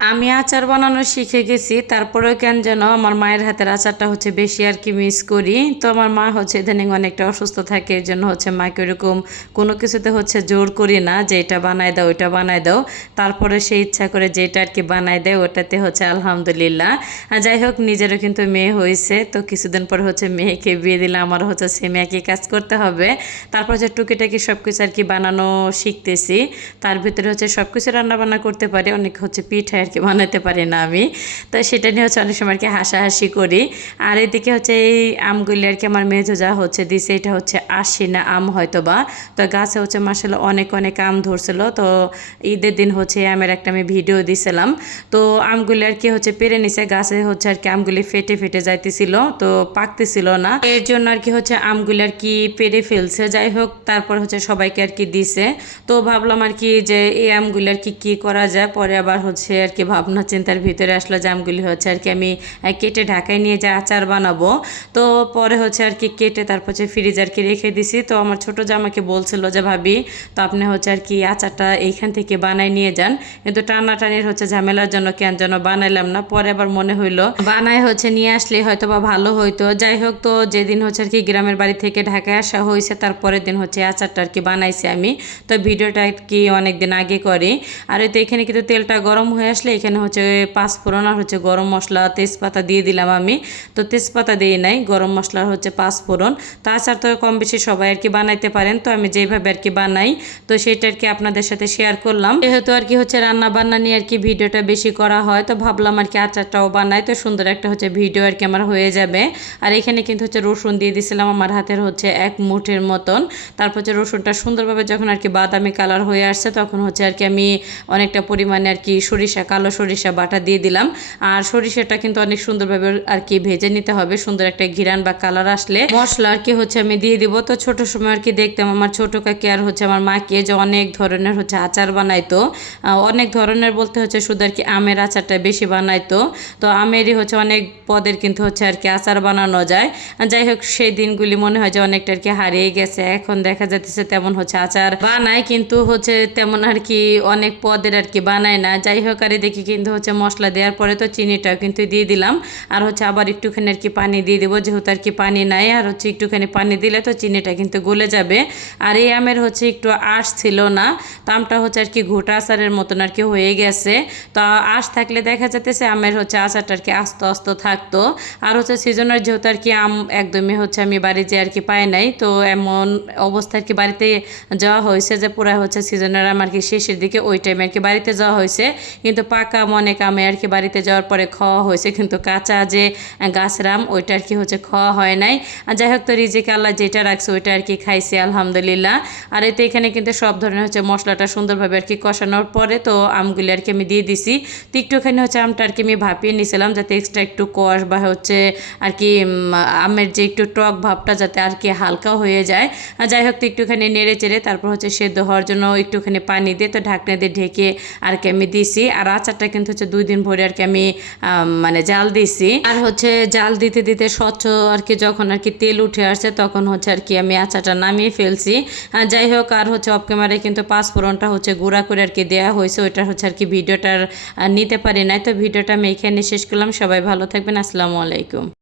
আমি আচার বানানো শিখে গেছি, তারপরেও কেন যেন আমার মায়ের হাতের আচারটা বেশি মিস করি। তো আমার মা ইদানিং অনেকটা অসুস্থ থাকে, এর জন্য মাকে ওরকম কোনো কিছুতে জোর করি না যে এটা বানাই দাও ওইটা বানাই দাও। তারপরে সে ইচ্ছা করে যেটা বানাই দেয় ওটাতে আলহামদুলিল্লাহ। আর যাই হোক, নিজেরও কিন্তু মেয়ে হয়েছে, তো কিছুদিন পরে মেয়েকে বিয়ে দিলে আমারও সেম একই কাজ করতে হবে। তারপর টুকিটাকি সব কিছু বানানো শিখতেছি। তার ভিতরে সব কিছু রান্না বান্না করতে পারি, অনেক পিঠা বানাতে পারি না আমি। তো সেটা নিয়ে অনেক সময় হাসাহাসি করি। আর এদিকে এই আমগুলি আমার মেজো যা দিছে, এটা আশিনা আম হয়তো বা। তো গাছে মাসাল্লাহ অনেক অনেক আম ধরছিল। তো ঈদের দিন আমের একটা আমি ভিডিও দিছিলাম। তো আমগুলি পেরে নিছে গাছে আমগুলি ফেটে ফেটে যাইতেছিল, তো পাকতেছিল না, এর জন্য আমগুলি পেরে ফেলছে। যাই হোক, তারপর সবাইকে দিছে। তো ভাবলাম যে এই আমগুলি কি করা যায়। পরে আবার ভাবনা চিন্তার ভিতরে আসলো যে আমগুলি আমি কেটে ঢাকায় নিয়ে যে আচার বানাবো। তো পরে কেটে তারপর ফ্রিজ রেখে দিছি। তো আমার ছোট জামাকে বলছিল যে ভাবি, তো আপনি আচারটা এইখান থেকে বানাই নিয়ে যান, কিন্তু টানাটানির ঝামেলার জন্য কেন যেন বানাইলাম না। পরে আবার মনে হইলো বানায় নিয়ে আসলে হয়তো বা ভালো হইতো। যাই হোক, তো যেদিন গ্রামের বাড়ি থেকে ঢাকায় আসা হয়েছে, তারপরের দিন আচারটা বানাইছি আমি। তো ভিডিওটা অনেকদিন আগে করি। আর তো এখানে কিন্তু তেলটা গরম হয়ে আসলে এখানে পাঁচফোড়ন আর গরম মশলা তেজপাতা দিয়ে দিলাম আমি। তো তেজপাতা দিয়ে নাই, গরম মশলা পাঁচফোড়ন। তো আচার তো কম বেশি সবাই বানাইতে পারেন, তো আমি যেভাবে বানাই তো সেটা আপনাদের সাথে শেয়ার করলাম। যেহেতু রান্না বান্না নিয়ে ভিডিওটা বেশি করা হয়, তো ভাবলাম আচারটাও বানাই, তো সুন্দর একটা ভিডিও আমার হয়ে যাবে। আর এখানে কিন্তু রসুন দিয়ে দিছিলাম আমার হাতের এক মুঠের মতন। তারপর রসুনটা সুন্দরভাবে যখন বাদামি কালার হয়ে আসছে, তখন আমি অনেকটা পরিমাণে সরিষা, কালো সরিষা বাটা দিয়ে দিলাম। আর সরিষাটা কিন্তু অনেক সুন্দরভাবে ভেজে নিতে হবে, সুন্দর একটা ঘিরান বা কালার আসলে মশলা আমি দিয়ে দিব। তো ছোট সময় দেখতাম আমার ছোট কাকি আর আমার মাকে যে অনেক ধরনের আচার বানাইতো। অনেক ধরনের বলতে শুধু আমের আচারটা বেশি বানাইতো। তো আমেরই অনেক পদের কিন্তু আচার বানানো যায়। যাই হোক, সেই দিনগুলি মনে হয় যে অনেকটা হারিয়ে গেছে। এখন দেখা যাচ্ছে তেমন আচার বানায়, কিন্তু তেমন অনেক পদের বানায় না। যাই হোক, আর দেখি কিন্তু মশলা দেওয়ার পরে তো চিনিটাও কিন্তু দিয়ে দিলাম। আর আবার একটুখানি পানি দিয়ে দেবো, যেহেতু পানি নাই। আর একটুখানি পানি দিলে তো চিনিটা কিন্তু গলে যাবে। আর এই আমের একটু আঁশ ছিল না, তো আমটা ঘোটা আচারের মতন হয়ে গেছে। তো আঁশ থাকলে দেখা যেতেছে আমের আচারটা আস্তে আস্তে থাকতো। আর সিজনের যেহেতু আম একদমই আমি বাড়ি যে পাই নাই, তো এমন অবস্থা বাড়িতে যাওয়া হয়েছে যে পুরা সিজনের আম শেষের দিকে ওই টাইমে বাড়িতে যাওয়া হয়েছে। কিন্তু পাকা অনেক আমে বাড়িতে যাওয়ার পরে খাওয়া হয়েছে, কিন্তু কাঁচা যে গাছের আম ওইটা খাওয়া হয় নাই। আর যাই হোক, তো রিজিকে আল্লাহ যেটা রাখছে ওইটা খাইছি আলহামদুলিল্লাহ। আর এতে এখানে কিন্তু সব ধরনের মশলাটা সুন্দরভাবে কষানোর পরে তো আমগুলি আমি দিয়ে দিছি। তো একটুখানি আমটা আমি ভাপিয়ে নিয়েছিলাম, যাতে এক্সট্রা একটু কষ বা আমের যে একটু টক ভাবটা যাতে হালকা হয়ে যায়। আর যাই হোক, তো একটুখানি নেড়ে চেড়ে তারপর সেদ্ধ হওয়ার জন্য একটুখানি পানি দিয়ে তো ঢাকনা দিয়ে ঢেকে আমি দিছি। আর আচারটা কিন্তু 2 দিন ভরে আমি মানে জাল দিছি। আর জাল দিতে দিতে স্বচ্ছ যখন তেল উঠে আসছে, তখন আমি আচারটা নামিয়ে ফেলছি। যাই হোক, আর অফ ক্যামেরায় কিন্তু পাঁচফোড়নটা গুঁড়া করে দেওয়া হয়েছে, ওইটা ভিডিওটার নিতে পারি নাই। তো ভিডিওটা আমি এখানে শেষ করলাম। সবাই ভালো থাকবেন। আসসালামু আলাইকুম।